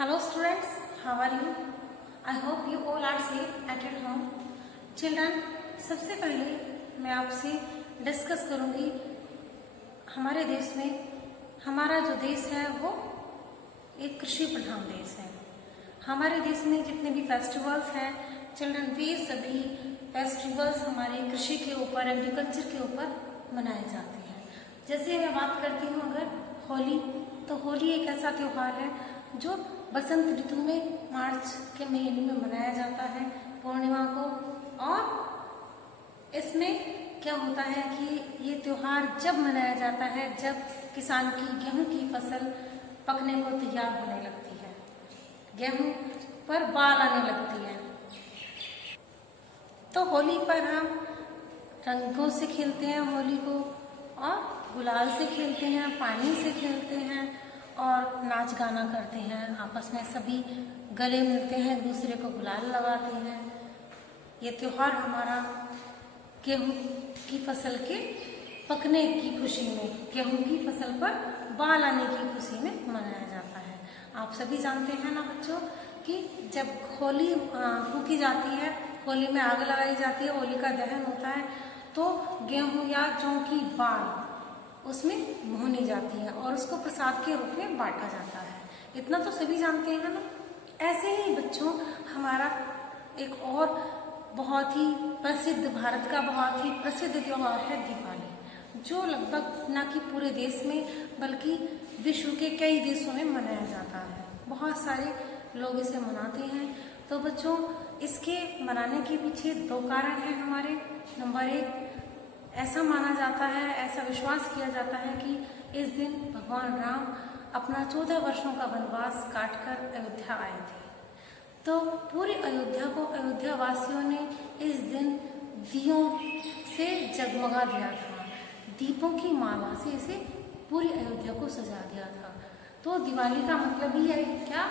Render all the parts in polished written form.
Hello students, how are you? I hope you all are safe at your home. Children, सबसे पहले मैं आपसे discuss करूंगी हमारे देश में। हमारा जो देश है वो एक कृषि प्रधान देश है। हमारे देश में जितने भी फेस्टिवल्स हैं चिल्ड्रन, वे सभी फेस्टिवल्स हमारे कृषि के ऊपर, एग्रीकल्चर के ऊपर मनाए जाते हैं। जैसे मैं बात करती हूँ अगर होली, तो होली एक ऐसा त्योहार है जो बसंत ऋतु में मार्च के महीने में मनाया जाता है पूर्णिमा को। और इसमें क्या होता है कि ये त्योहार जब मनाया जाता है जब किसान की गेहूं की फसल पकने को तैयार होने लगती है, गेहूं पर बाल आने लगती है। तो होली पर हम रंगों से खेलते हैं होली को, और गुलाल से खेलते हैं, पानी से खेलते हैं और नाच गाना करते हैं। आपस में सभी गले मिलते हैं, एक दूसरे को गुलाल लगाते हैं। ये त्योहार हमारा गेहूं की फसल के पकने की खुशी में, गेहूं की फसल पर बाल आने की खुशी में मनाया जाता है। आप सभी जानते हैं ना बच्चों कि जब होली फूकी जाती है, होली में आग लगाई जाती है, होली का दहन होता है, तो गेहूं या जौ की बाल उसमें भूनी जाती है और उसको प्रसाद के रूप में बांटा जाता है। इतना तो सभी जानते हैं ना। ऐसे ही बच्चों, हमारा एक और बहुत ही प्रसिद्ध, भारत का बहुत ही प्रसिद्ध त्योहार है दिवाली, जो लगभग न कि पूरे देश में बल्कि विश्व के कई देशों में मनाया जाता है। बहुत सारे लोग इसे मनाते हैं। तो बच्चों, इसके मनाने के पीछे दो कारण हैं हमारे। नंबर एक, ऐसा माना जाता है, ऐसा विश्वास किया जाता है कि इस दिन भगवान राम अपना 14 वर्षों का वनवास काटकर अयोध्या आए थे। तो पूरी अयोध्या को अयोध्या वासियों ने इस दिन दियों से जगमगा दिया था, दीपों की माला से इसे पूरी अयोध्या को सजा दिया था। तो दिवाली का मतलब ही है क्या?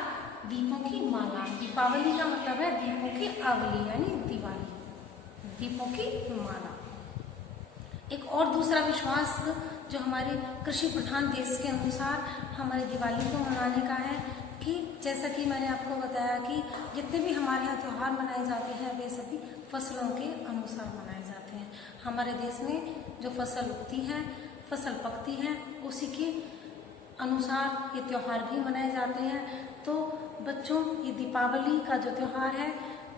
दीपों की माला। दीपावली का मतलब है दीपों की आवली, यानी दिवाली, दीपों की माला। एक और दूसरा विश्वास जो हमारे कृषि प्रधान देश के अनुसार हमारे दिवाली को मनाने का है कि जैसा कि मैंने आपको बताया कि जितने भी हमारे यहाँ त्यौहार मनाए जाते हैं वे सभी फसलों के अनुसार मनाए जाते हैं। हमारे देश में जो फसल उगती है, फसल पकती है, उसी के अनुसार ये त्यौहार भी मनाए जाते हैं। तो बच्चों, ये दीपावली का जो त्यौहार है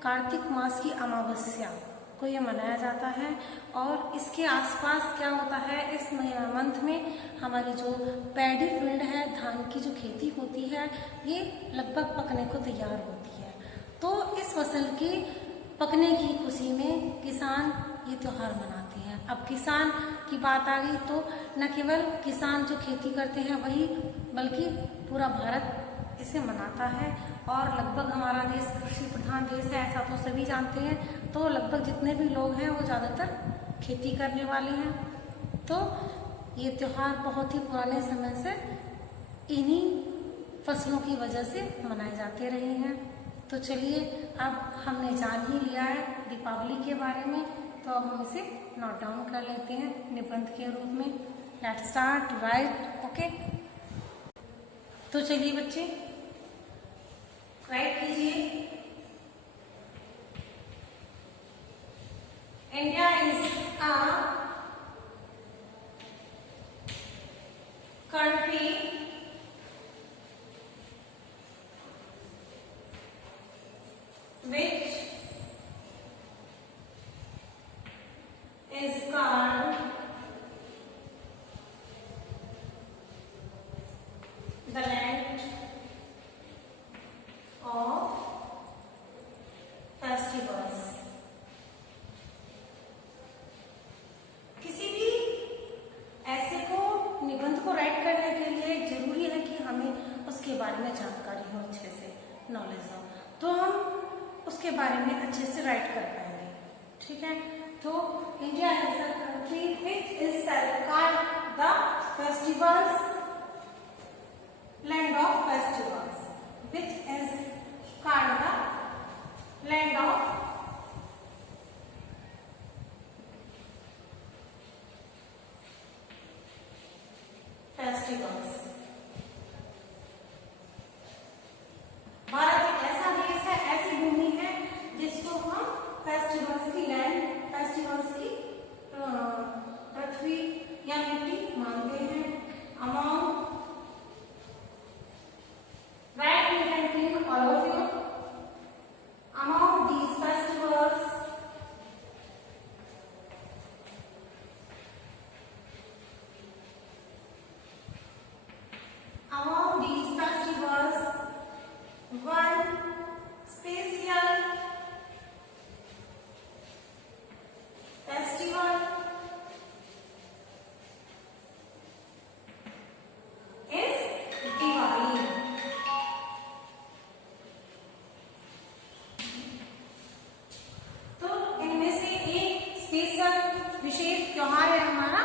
कार्तिक मास की अमावस्या को ये मनाया जाता है। और इसके आसपास क्या होता है, इस मंथ में हमारी जो पैडी फील्ड है, धान की जो खेती होती है, ये लगभग पकने को तैयार होती है। तो इस फसल के पकने की खुशी में किसान ये त्यौहार मनाते हैं। अब किसान की बात आ गई तो न केवल किसान जो खेती करते हैं वही, बल्कि पूरा भारत इसे मनाता है। और लगभग हमारा देश कृषि प्रधान देश है, ऐसा तो सभी जानते हैं। तो लगभग जितने भी लोग हैं वो ज़्यादातर खेती करने वाले हैं। तो ये त्यौहार बहुत ही पुराने समय से इन्हीं फसलों की वजह से मनाए जाते रहे हैं। तो चलिए, अब हमने जान ही लिया है दीपावली के बारे में, तो अब हम इसे नोट डाउन कर लेते हैं निबंध के रूप में। Let's start right. ओके, तो चलिए बच्चे राइट कीजिए। India is a country which is called the land of festivals। किसी भी ऐसे को निबंध को राइट करने के लिए जरूरी है कि हमें उसके बारे में जानकारी हो, अच्छे से नॉलेज हो, तो हम उसके बारे में अच्छे से राइट कर पाएंगे। ठीक है, तो India is a country which is called the festivals, land of festivals, which is called the land of festivals। Festivals की लैंड, फेस्टिवल्स की पृथ्वी या मिट्टी मानते हैं। Among write it and clean all of you. Among these festivals, one special festival is Diwali. तो इनमें से एक स्पेशल विशेष त्योहार है हमारा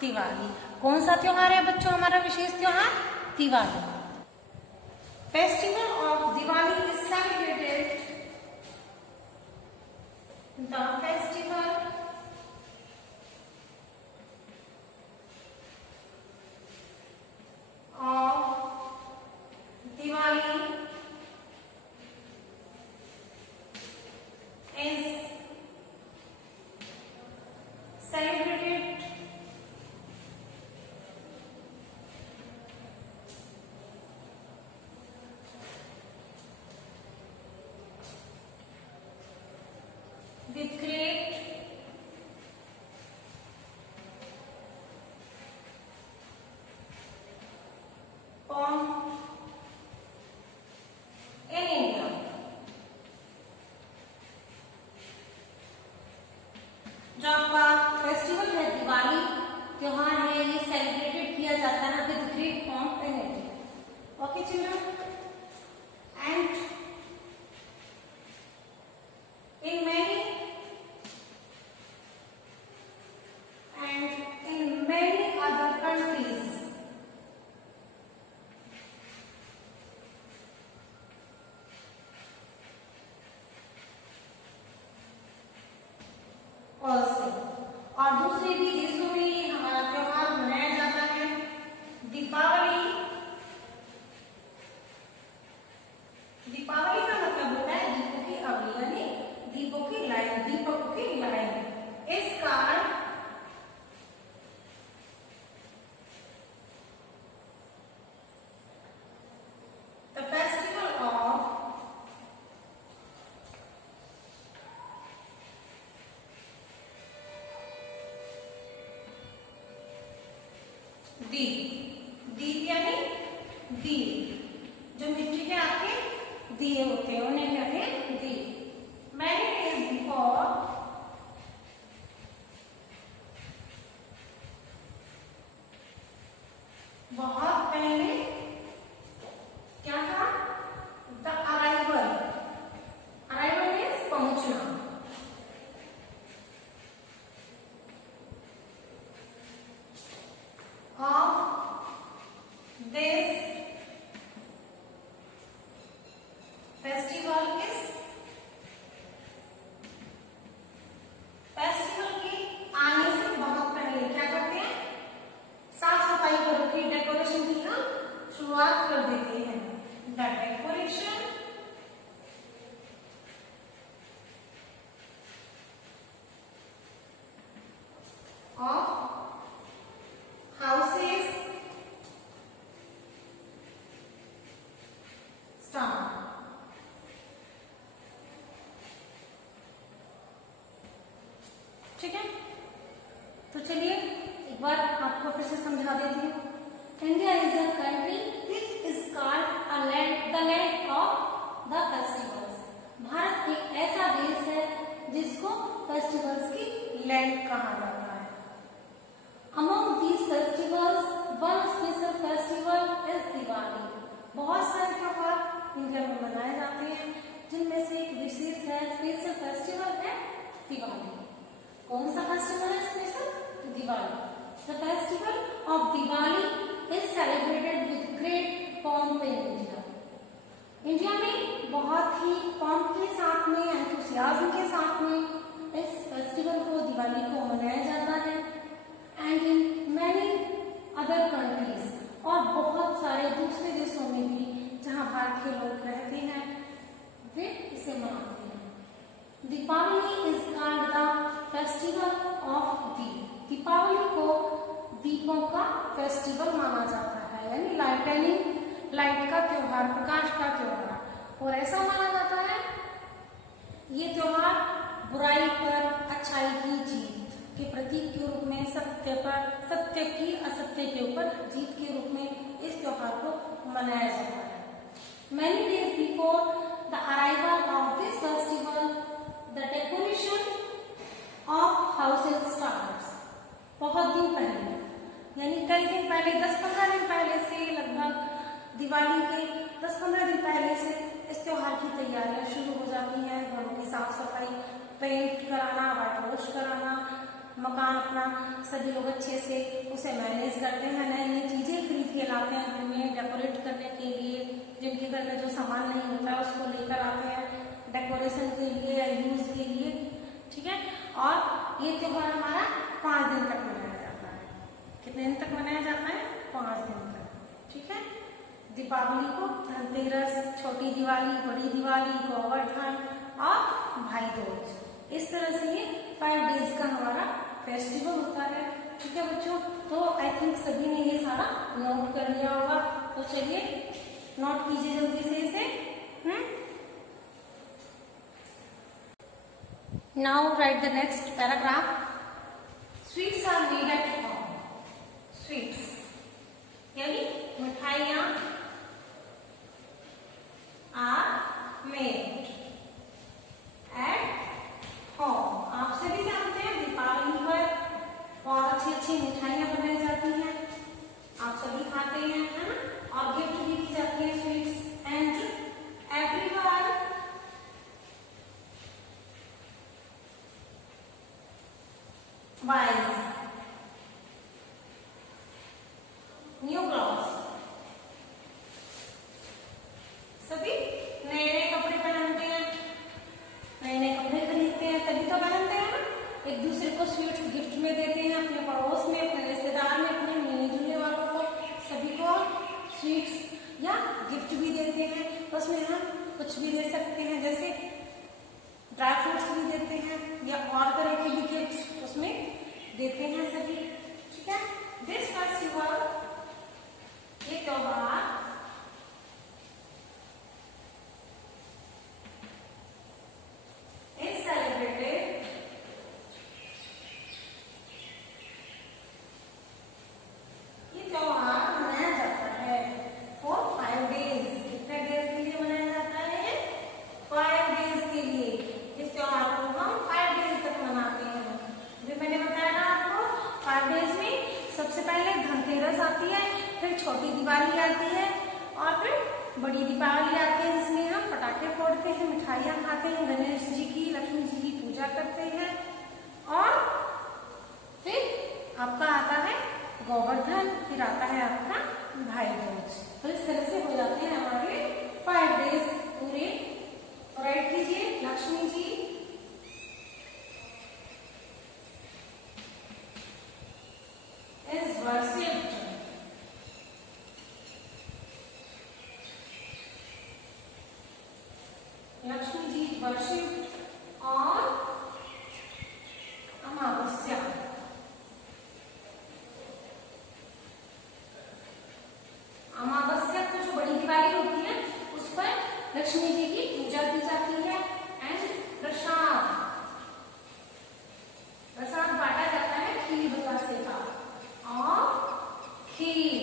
दिवाली। कौन सा त्योहार है बच्चों हमारा विशेष त्योहार? Diwali. Festival of Diwali is celebrated, the festival of Diwali is celebrated with great pomp in India. जो आपका फेस्टिवल है दिवाली त्योहार है, ये सेलिब्रेटेड किया जाता है with great pomp and India. Okay children, and in many other countries also, और दूसरे भी देशों में हमारा त्योहार मनाया जाता है दीपावली। दीपावली का मतलब होता है दीपों की अवली, यानी दीपों की लाइन, दीपक की लाइन। इस कारण द फेस्टिवल ऑफ दीप यानी दीप, जो मिट्टी के आपके दिए होते हैं उन्हें कहते हैं दीप। मैनी डेज बिफोर बहुत पहले क्या था? द अराइवल, अराइवल मीन्स पहुंचना, of this festival is, festival के आने से बहुत पहले क्या करते हैं? साफ सफाई करके डेकोरेशन की हम शुरुआत कर देते हैं। The decoration of houses start। ठीक है, तो चलिए एक बार आपको फिर से समझा देती हूँ। India is a country which is called a land, the land of the festivals. Bharat एक ऐसा देश है जिसको फेस्टिवल्स की लैंड कहा जाता है। Among these festivals, one special festival is Diwali। बहुत सारे त्योहार इंडिया में मनाए जाते हैं, जिनमें से एक विशेष है, स्पेशल फेस्टिवल है दिवाली। कौन सा फेस्टिवल है special? Diwali. The festival of Diwali is celebrated with great pomp in India। India में बहुत ही pomp के साथ में, एंथुसियाज्म के साथ में इस फेस्टिवल को, दिवाली को मनाया जाता है। And in many other countries, और बहुत सारे दूसरे देशों में भी जहां भारत के लोग रहते हैं वे इसे मनाते हैं। Deepawali is called the festival of deep. Deepawali को दीपों का फेस्टिवल माना जाता है, यानी लाइट का त्योहार, प्रकाश का त्योहार। और ऐसा माना जाता है ये त्योहार बुराई पर अच्छाई की जीत के प्रतीक के रूप में, सत्य की असत्य के ऊपर जीत के रूप में इस त्योहार को मनाया जाता है। Many days before the arrival of this festival, the decoration of houses starts। बहुत दिन पहले, यानी कई दिन पहले, 10-15 दिन पहले से, लगभग दिवाली के 10-15 दिन पहले से इस त्योहार की तैयारियां शुरू हो जाती हैं। घरों की साफ सफाई, पेंट कराना, व्हाइट वॉश कराना, मकान अपना सभी लोग अच्छे से उसे मैनेज करते हैं। नई नई चीजें खरीद के लाते हैं घर में डेकोरेट करने के लिए। जिनके घर में जो सामान नहीं होता है उसको लेकर आते हैं डेकोरेशन के लिए या यूज के लिए, ठीक है। और ये त्योहार हमारा 5 दिन तक मनाया जाता है। कितने दिन तक मनाया जाता है? 5 दिन तक, ठीक है। दीपावली को धनतेरस, छोटी दिवाली, बड़ी दिवाली, गोवर्धन और भाई दूज, इस तरह से ये 5 डेज का हमारा फेस्टिवल होता है, ठीक है बच्चों। तो आई थिंक सभी ने ये सारा नोट कर लिया होगा, तो चलिए नोट कीजिए जल्दी से इसे। Now right the next paragraph. Sweets are made at home. Sweets यानी मिठाइयां आर मेड एट होम। आप सभी जानते हैं दीपावली पर बहुत अच्छी अच्छी मिठाइयां बनाई जाती हैं, आप सभी खाते हैं, है ना। और गिफ्ट भी की जाती है sweets. And everyone buys new clothes. सभी नए नए कपड़े पहनते हैं, नए नए कपड़े खरीदते हैं, तभी तो पहनते हैं ना। एक दूसरे को स्वीट्स गिफ्ट में देते हैं, अपने पड़ोस में, अपने रिश्तेदार में, अपने मिलने जुलने वालों को, सभी को स्वीट्स या गिफ्ट भी देते हैं। तो उसमें हम कुछ भी दे सकते हैं, जैसे ड्राई फ्रूट्स भी देते हैं या और तरह के भी गिफ्ट उसमें देते हैं सभी, ठीक है। दिस फेस्टिवल, ये त्योहार इज सेलिब्रेटेड ये त्योहार मनाया जाता है फॉर 5 डेज। कितने डेज के लिए मनाया जाता है? 5 डेज के लिए। इस त्योहार को हम 5 डेज तक मनाते हैं। अभी मैंने बताया ना आपको, 5 डेज में सबसे पहले धनतेरस आती है, फिर छोटी दिवाली आती है और फिर बड़ी दीपावली आती है, जिसमें हम पटाखे फोड़ते हैं, मिठाइयाँ खाते हैं, गणेश जी की, लक्ष्मी जी की पूजा करते हैं। और फिर आपका आता है गोवर्धन, फिर आता है आपका भाई दूज। तो इस तरह से हो जाते हैं हमारे 5 डेज पूरे। राइट कीजिए, Lakshmi ji is worshipped। Lakshmi ji worshipped on अमावस्या। अमावस्या को जो बड़ी दिवाली होती है उस पर लक्ष्मी जी की पूजा की जाती है। एंड प्रसाद बांटा जाता है खीर बतासे का और खीर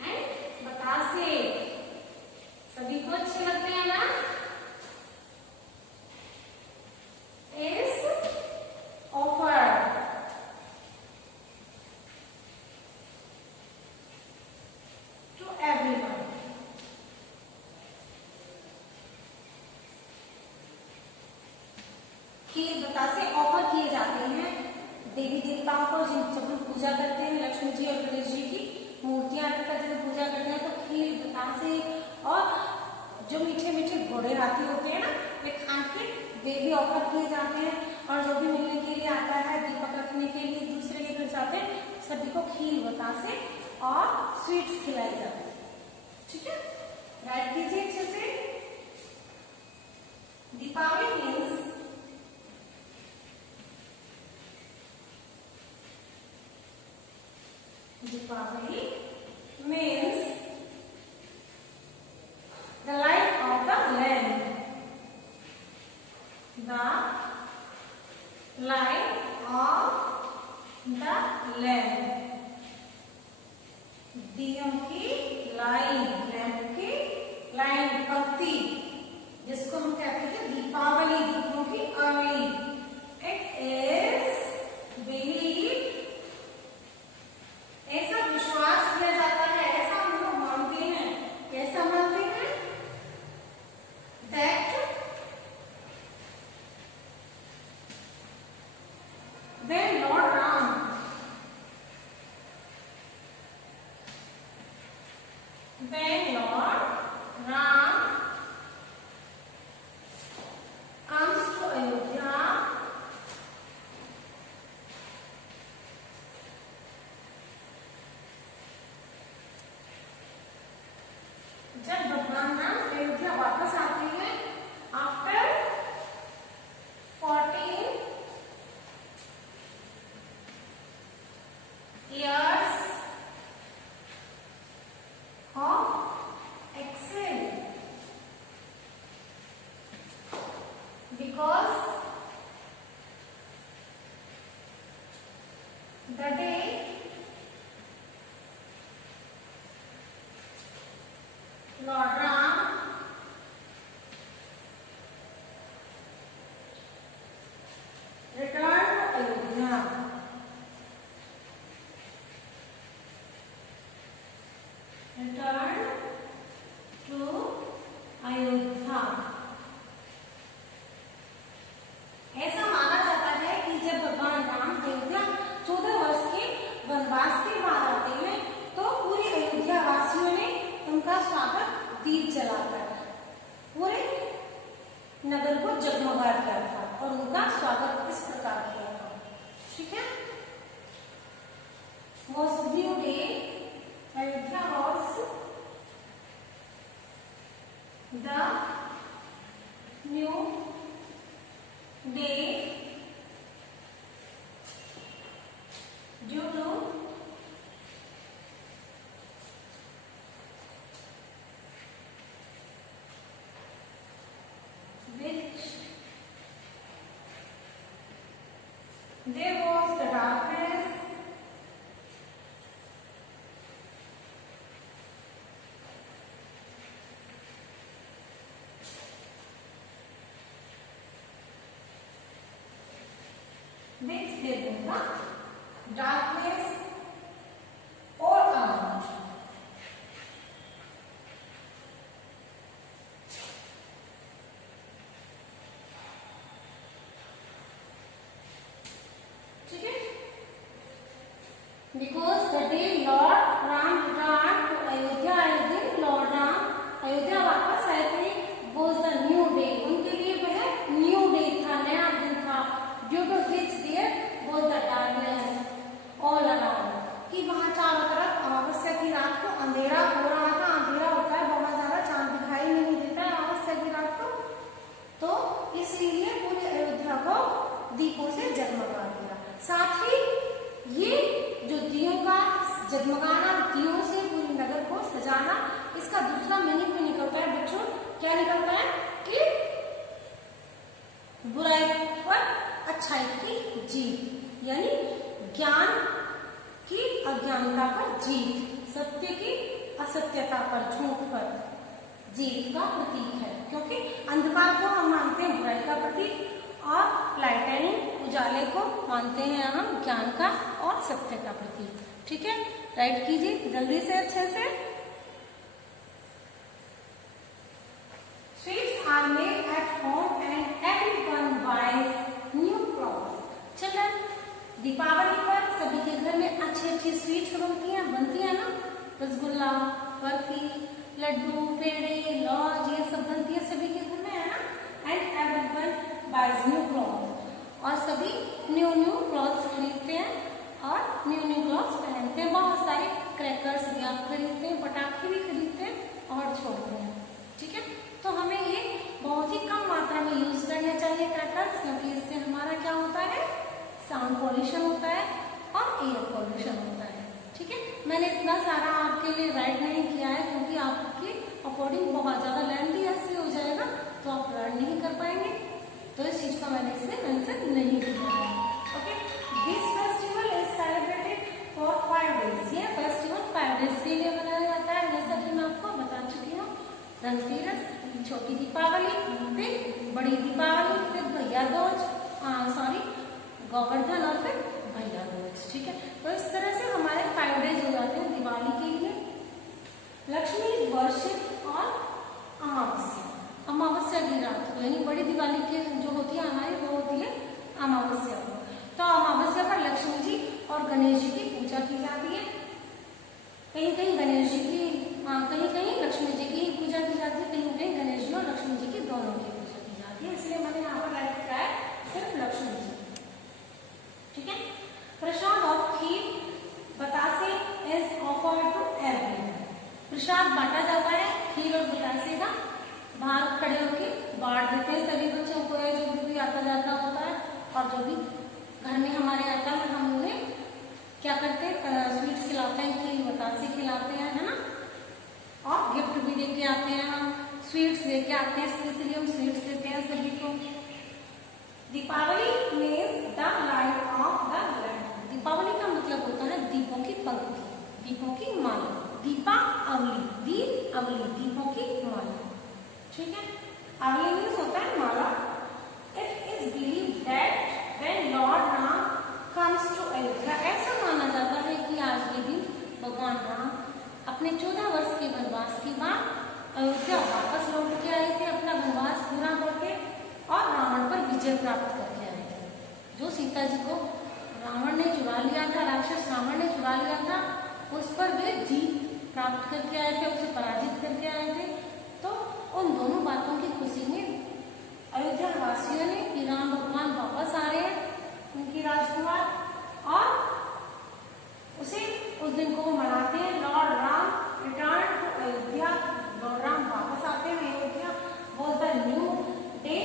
एंड बतासे सभी को अच्छे लगते हैं ना। Is offered to everyone. Kheer batashe offer किए जाते हैं देवी देवताओं को। जब हम पूजा करते हैं लक्ष्मी जी और गणेश जी की मूर्तियां रखकर जब पूजा करते हैं, तो खीर बतासे और जो मीठे मीठे घोड़े हाथी होते हैं ना, वे खान के वे भी ऑफर किए जाते हैं। और जो भी मिलने के लिए आता है, दीपक रखने के लिए दूसरे के घर जाते हैं, सभी को खीर बतासे और स्वीट्स खिलाई जाती है, ठीक है। राइट कीजिए अच्छे से। Deepavali means the light of the lamp. The light of the lamp. दियों की लाइन, लैंप की लाइन, बत्ती, जिसको हम कहते हैं दीपावली, दीपों की अवली. इट इज बिलीव, ऐसा विश्वास किया जाता है, ऐसा हम लोग मानते हैं. कैसा मानते हैं? That when Lord Ram comes to Ayodhya, जब भगवान राम अयोध्या वापस आते हैं after 14 years of exile, because the day Lord Ram returned to Ayodhya, ऐसा माना जाता है कि जब भगवान राम अयोध्या 14 वर्ष के वनवास के बाद आते हैं तो पूरे अयोध्या वासियों ने उनका स्वागत दीप जलाकर पूरे नगर को जगमगा किया था और उनका स्वागत इस प्रकार किया था. ठीक है. Was new day, Ayodhya was the new day due to which there was the darkness which there was the darkness all around. ठीक है. Because the day Lord Ram returned to Ayodhya, as दिन Lord Ram Ayodhya वापस आए थे, was the new day. उनके लिए वह new day था, नया दिन था. Due to which there was the darkness all around. कि वहाँ चारों तरफ अमावस्या की रात को अंधेरा हो रहा था. अंधेरा होता है, बहुत ज्यादा चांद दिखाई नहीं देता है अमावस्या की रात को, तो इसलिए पूरे अयोध्या को दीपों से जगमगा दिया. साथ ही ये जो दियों का जगमगाना, दियों से पूरी नगर को सजाना, इसका दूसरा मीनिंग भी निकलता है बच्चों. क्या निकलता है? कि बुराई पर अच्छाई की जीत, यानी ज्ञान की अज्ञानता पर जीत, सत्य की असत्यता पर, झूठ पर जीत का प्रतीक है. क्योंकि अंधकार को हम मानते हैं बुराई का प्रतीक और लाइटनिंग, उजाले को मानते हैं हम ज्ञान का और सत्य का प्रतीक. ठीक है. राइट कीजिए जल्दी से, अच्छे से. Sweets are made at home and everyone buys new clothes. Children, Deepawali पर सभी के घर में अच्छी अच्छी स्वीट्स बनती है ना. रसगुल्ला, बर्फी, लड्डू, पेड़े, लॉज, ये सब बनती है सभी के घर में, है ना. And everyone buys new cloth, और सभी न्यू न्यू क्लॉथ्स खरीदते हैं और न्यू न्यू क्लॉथ्स पहनते हैं. बहुत सारे क्रैकर्स भी आप खरीदते हैं, पटाखे भी खरीदते हैं और छोड़ते हैं. ठीक है. तो हमें ये बहुत ही कम मात्रा में यूज करने चाहिए क्रैकर्स, क्योंकि इससे हमारा क्या होता है, साउंड पॉल्यूशन होता है और एयर पॉल्यूशन होता है. ठीक है. मैंने मैंने इतना सारा आपके लिए राइट नहीं किया है क्योंकि आपके अकॉर्डिंग बहुत ज़्यादा लेंथी ऐसे हो जाएगा तो आप लर्न नहीं कर पाएंगे, तो इस चीज़ का मैंने इसे मेंशन नहीं किया है। Okay, this festival is celebrated for 5 days। ये फेस्टिवल 5 days के लिए मनाया जाता है, जैसा कि मैं आपको बता चुकी हूँ। धनतेरस, छोटी दीपावली, फिर बड़ी दीपावली, फिर भैया दूज, गोवर्धन और फिर भैया दूज। ठीक है, तो इस तरह से हमारे 5 days हो जाते हैं दिवाली के लिए। लक्ष्मी वर्शिप और अमावस्या, अमावस्या की रात को, यानी बड़ी दिवाली की जो होती है हमारी वो होती है अमावस्या को। तो अमावस्या पर लक्ष्मी जी और गणेश जी की पूजा की जाती है। कहीं कहीं गणेश जी की, कहीं कहीं लक्ष्मी जी की ही पूजा की जाती है, कहीं कहीं गणेश जी और लक्ष्मी जी की दोनों की पूजा की जाती है, इसलिए मैंने यहाँ पर राइट किया है सिर्फ लक्ष्मी जी। ठीक है, प्रसाद of kheer Batasia is offered to everyone. प्रसाद बांटा जाता है खीर और बतासे का, बाहर खड़े होकर बांट देते हैं सभी बच्चों को, जो भी आता जाता होता है, और जो भी घर में हमारे आता है हम उन्हें क्या करते हैं, स्वीट्स खिलाते हैं, खीर बतासे खिलाते हैं, है ना, और गिफ्ट भी देके आते हैं, हम स्वीट्स लेके आते हैं, स्पेशली हम स्वीट्स देते हैं सभी को। Deepavali means the light of the land. Deepavali का मतलब होता है दीपों की पंक्ति, दीपों की माला, दीपावली, दीपावली, दीपों की माला। ठीक है, अवली मीन्स होता है माला। It is believed that when lord Ram comes to Ayodhya, ऐसा माना जाता है कि आज के दिन भगवान राम अपने 14 वर्ष के वनवास के बाद अयोध्या वापस लौट के आए थे, अपना वनवास पूरा करके, और रावण पर विजय प्राप्त करके आए थे। जो सीता जी को रावण ने चुरा लिया था, राक्षस रावण ने चुरा लिया था, उस पर वे जीत प्राप्त करके आए थे, उसे पराजित करके आए थे। तो उन दोनों बातों की खुशी में अयोध्या वासियों ने कि राम भगवान वापस आ रहे हैं, उनकी राजकुमार, और उसे उस दिन को वो मनाते हैं। Lord Ram return to Ayodhya, Lord Ram वापस आते हैं Ayodhya, was the new day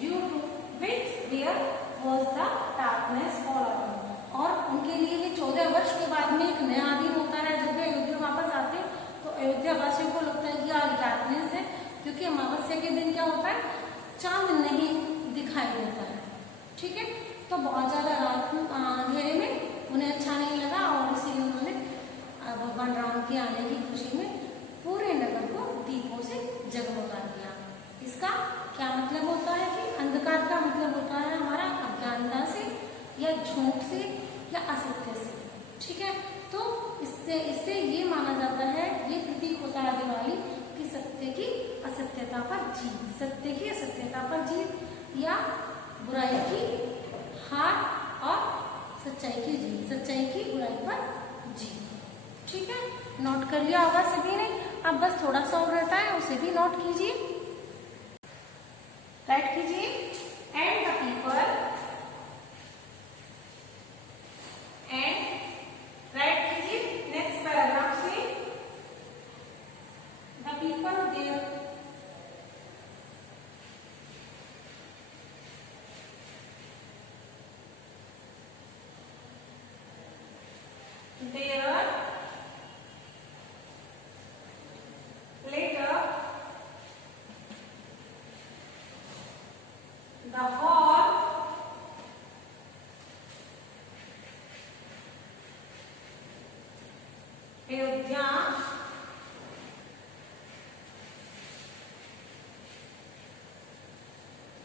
due to which there was the darkness for hour. और उनके लिए ये 14 वर्ष के बाद में एक नया दिन होता है, जब वे अयोध्या वापस आते हैं तो अयोध्या वासियों को लगता है कि आज डार्कनेस है, क्योंकि अमावस्या के दिन क्या होता है, चांद नहीं दिखाई देता है। ठीक है, तो बहुत ज्यादा रात अंधेरे में उन्हें अच्छा नहीं लगा, और इसीलिए उन्होंने भगवान राम के आने की खुशी में पूरे नगर को दीपों से जगमगा दिया। इसका क्या मतलब होता है कि अंधकार का मतलब होता है हमारा अज्ञानता से, या झूठ से, या असत्य से। ठीक है, तो इससे ये माना जाता है, ये प्रतीक होता है दिवाली कि सत्य की असत्यता पर जीत, सत्य की असत्यता पर जीत, या बुराई की हार और सच्चाई की जीत, सच्चाई की बुराई पर जीत। ठीक है, नोट कर लिया होगा सभी ने। अब बस थोड़ा सा और रहता है, उसे भी नोट कीजिए, राइट कीजिए। And the people, and write कीजिए नेक्स्ट पैराग्राफ से, the people there later the hall Ayodhya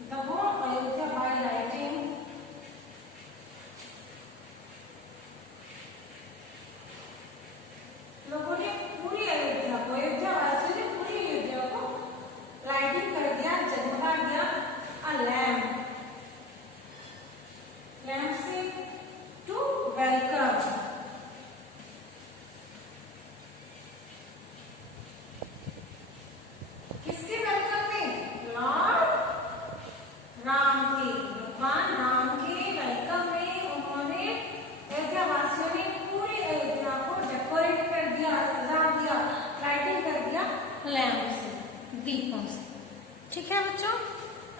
the whole Ayodhya by lighting लोगों ने पूरी अयोध्या को, अयोध्या वासियों ने पूरी अयोध्या को लाइटिंग कर दिया, जगमगा दिया। अ लैम्प, लैम्प से टू वेलकम, किसके वेलकम में, लॉर्ड राम के, भगवान राम के वेलकम में उन्होंने अयोध्या वासियों ने पूरी अयोध्या को डेकोरेट कर दिया, सजा दिया, लाइटिंग कर दिया लैम्प से, दीपों से। ठीक है बच्चों,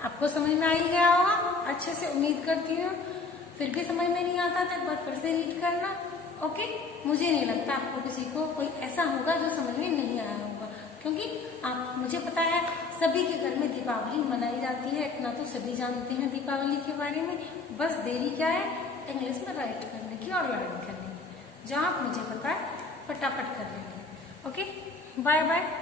आपको समझ में आ ही गया होगा अच्छे से, उम्मीद करती हूँ। फिर भी समझ में नहीं आता तो एक बार फिर से रीड करना, ओके, मुझे नहीं लगता आपको किसी को कोई ऐसा होगा जो समझ में नहीं आया होगा, क्योंकि आप मुझे पता है सभी के घर में दीपावली मनाई जाती है, इतना तो सभी जानते हैं दीपावली के बारे में। बस देरी क्या है, इंग्लिश में राइट करने की और लर्न करने की। जहाँ आप मुझे पता है फटाफट कर लेंगे। Okay, bye bye.